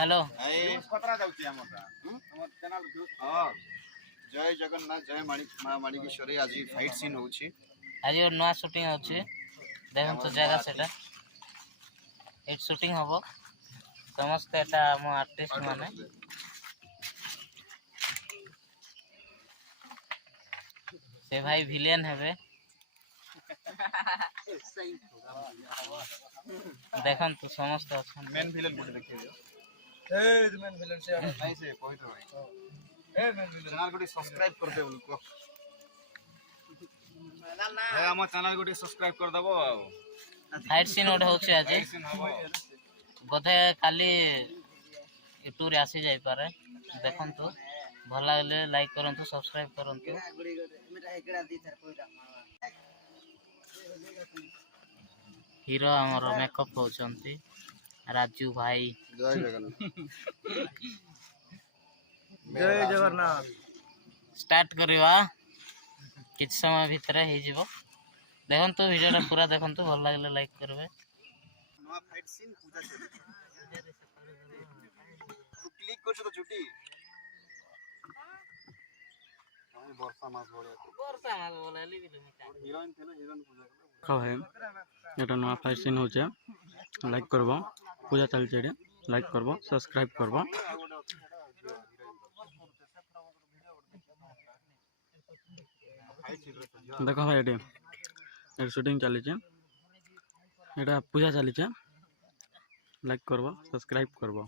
hello कतरा जाउची हमरटा हमर चैनल हां जय जगन्नाथ जय मां माणिकेश्वरी आज फाइट सीन होउची आज नया शूटिंग होउची देखम तो जगह सेटा एट शूटिंग होबो समस्त एटा हम आर्टिस्ट माने से भाई विलेन हेबे देखम तो समस्त अच्छा मेन विलेन बोल देखियो ए मेन विलेन से नहीं से कोइ तो भाई ए मेन विलेन चैनल को सब्सक्राइब कर दे उनको भाई हम चैनल को सब्सक्राइब कर दबो फाइट सीन ओड होउची आज बोधे काली यूट्यूब रे आसी जाई पारे देखन तो भल लागले लाइक करंतु सब्सक्राइब करंतु हीरो हमर मेकअप होचंती राजू भाई जय जगन्नाथ स्टार्ट करवा किछ समय भीतर हे जिवो देखन तो वीडियोटा पूरा देखन तो भल लागले लाइक करबे नवा फाइट सीन पूजा चली तू क्लिक करछ तो छुट्टी वर्षा मास बोले हिरोइन थे ना हिरोइन पूजा कहे এটা নয়া ফাইট সিন হচ্ছে লাইক করব পূজা চলছে রে লাইক করব সাবস্ক্রাইব করব দেখো ভাই এটি এর শুটিং চলিছে এটা পূজা চলিছে লাইক করব সাবস্ক্রাইব করব